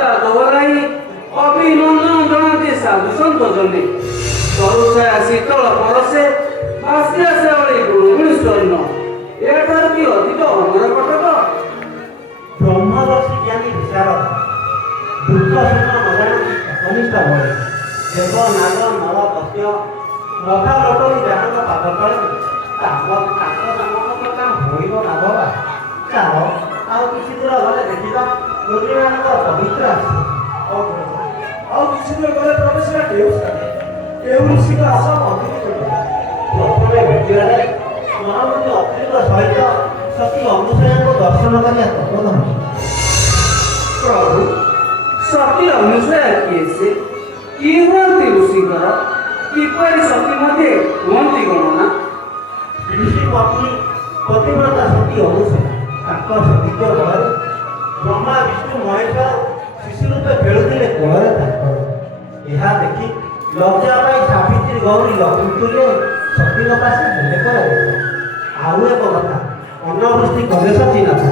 କଥା ଦୋହରାଇ ଅଭିନନ୍ଦନ ଜଣାନ୍ତି ସାଧୁ ସନ୍ତ ଜନେ ତରୁଛାୟା ଶୀତଳ ପରସେ ଭାସି ଆସେ ଅଳି ଗୁଣୁଗୁଣି ସ୍ୱର୍ଣ୍ଣ ଏଠାରୁ କି ଅଧିକ ଅମର କଟକ ବ୍ରହ୍ମଦର୍ଶୀ ଜ୍ଞାନୀ ବିଶାରଦ ଦୁଃଖ ସୁଖ ନଜାଣନ୍ତି କନିଷ୍ଠ ବଳେ ଦେବ ନାଗ ନଳ ତତ୍ୟ ରଥା ଲଟୋଇ ଯାହାଙ୍କ ପାଦ ତଳେ ତାଙ୍କ ସାମକ ହୋଇବ ନାଗବା ଚାଲ ଆଉ କିଛି ଦୂର ଗଲେ ଦେଖିବା ପୂର୍ଣ୍ଣିମାଙ୍କ ପବିତ୍ର ଆସେ ଆଉ କିଛି ଦୂର ଗଲେ ପ୍ରବେଶ କେଉଁ ଋଷିଙ୍କ ଆଶ୍ରମ ଅଧିକ ପ୍ରଥମେ ଭେଟିବାରେ ମହାମୁନି ଅତ୍ରିଙ୍କ ସହିତ ସତୀ ଅନୁସୂୟାଙ୍କୁ ଦର୍ଶନ କରିବା ତପୋଧନ ପ୍ରଭୁ ସତୀ ଅନୁସୂୟା କିଏ ସେ କି ହୁଅନ୍ତି ଋଷିଙ୍କର କିପରି ସତୀ ମଧ୍ୟ ହୁଅନ୍ତି ଗଣନା ଋଷି ପତ୍ନୀ ପତିବ୍ରତା ସତୀ ଅନୁସୂୟା ତାଙ୍କ ସତୀତ୍ୱ ବଳରେ ବ୍ରହ୍ମା ବିଷ୍ଣୁ ମହେଶ୍ୱର ଶିଶୁ ରୂପେ ଖେଳୁଥିଲେ କୋଳରେ ତାଙ୍କର ଏହା ଦେଖି ଲଜ୍ଜା ପାଇ ସାବିତ୍ରୀ ଗୌରୀ ଲକ୍ଷ୍ମୀଥିଲେ ସତୀଙ୍କ ପାଶେ ହେଲେ କରାଯାଇଥିଲା ଆଉ ଏକ କଥା ଅନାବୃଷ୍ଟି କଲେ ସତୀନାଥ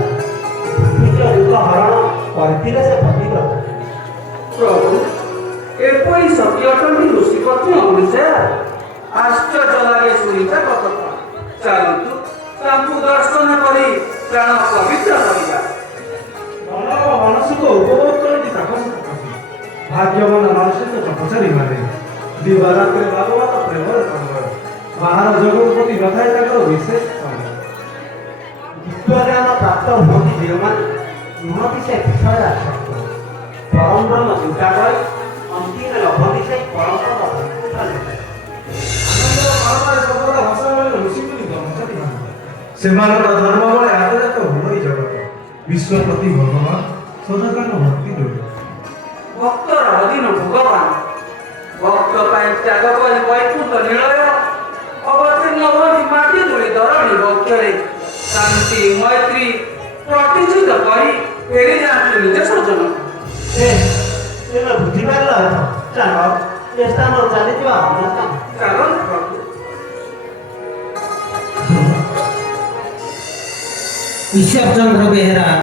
ପୃଥିବୀର ଦୁଃଖ ହରଣ କରିଥିଲେ ସେ ପତିବ୍ରତା ପ୍ରଭୁ ଏପରି ସତୀ ଅଟନ୍ତି ଋଷି ପତ୍ନୀ ଅନୁସୂୟା ଆଶ୍ଚର୍ଯ୍ୟ ଲାଗେ ଶୁଣିବା କଥା ଚାଲନ୍ତୁ ତାଙ୍କୁ ଦର୍ଶନ କରି ପ୍ରାଣ ପବିତ୍ର କରିବା ମାନବ ମାନସିକ ଉପଭୋଗ କରନ୍ତି ତାପସ ଭାଗ୍ୟବାନ ମାନସିକ ତପଚାରୀ ମାନେ ଦିବାରାତ୍ରେ ଭାଗବତ ପ୍ରେମର ସାଙ୍ଗର ବାହାର ଜଗତ ପ୍ରତି ନଥାଏ ତାଙ୍କର ବିଶେଷ ସମୟ ବିଶ୍ୱଜ୍ଞାନ ପ୍ରାପ୍ତ ହୁଅନ୍ତି ଯେଉଁମାନେ ନୁହନ୍ତି ସେ ବିଷୟରେ ଆସକ୍ତ ପରମ ବ୍ରହ୍ମ ଚିନ୍ତା କରି ଅନ୍ତିମରେ ଲଭନ୍ତି ସେ ପରମପଦ ସେମାନଙ୍କର ଧର୍ମ ବଳେ ଆଗଯାକ ହୁଏ ଜଗତ ବିଶ୍ୱପତି ଭଗବାନ ସଦାକାଳ ଭକ୍ତି ଲୋକ ଭକ୍ତର ଅଧୀନ ଭଗବାନ ଭକ୍ତ ପାଇଁ ତ୍ୟାଗ କରି ବୈକୁଣ୍ଠ ନିଳୟ ଅବତୀର୍ଣ୍ଣ ହୁଅନ୍ତି ମାଟି ଧୂଳି ଧରଣୀ ବକ୍ଷରେ ଶାନ୍ତି ମୈତ୍ରୀ ପ୍ରତିଷ୍ଠିତ କରି ଫେରି ଯାଆନ୍ତି ନିଜ ସଜନ ତୁମେ ବୁଝିପାରିଲ ଚାଲ ଏ ସ୍ଥାନ ଚାଲିଯିବା ଅନ୍ୟ ସ୍ଥାନ ଚାଲନ୍ତୁ ପ୍ରଭୁ ईश्वर चंद्र बेहरा।